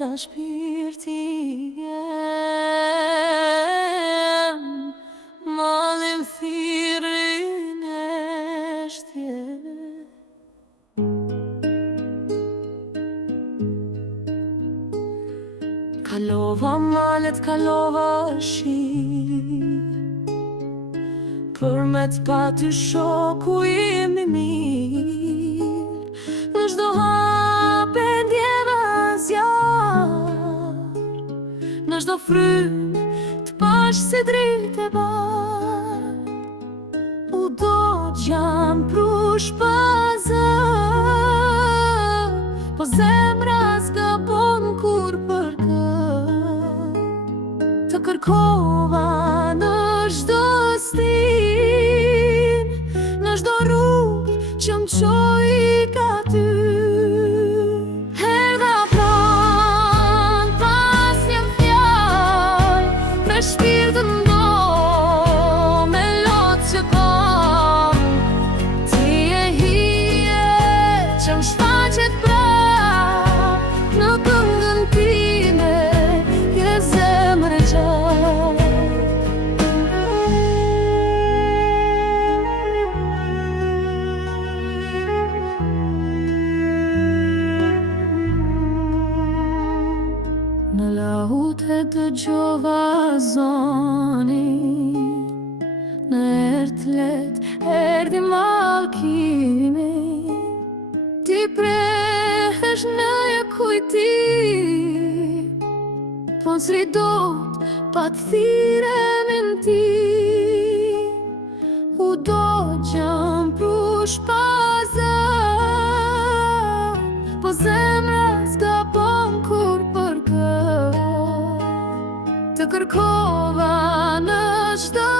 ta shpirti jem, malim thirrin e shtje. Kalova malet, kalova shi, për me t'pa ty shoku jemi mirë. Në çdo hape ndjeva zjarë, në çdo frymë t'pash si dritë e barë. U do gjam prush pazër, po zemra s'ka bon kur për kër. Të kërkova në çdo stin, në çdo rrugë që m'çoj ka ty. Erdha pran pas një fjallë, me shpirtën do, me lotë që kom. Ti e hije që m'shfaqet prap, në këngën time je zemër e gjatë. Në laut e dëgjova zoni, në ertlet erdi mallkimi. Ti prehesh në e kujtim, po s'ridot pa t'thiremin ti. U do gjam prush pazër, po zemra s'ka bon kur për kër. Të kërkova në çdo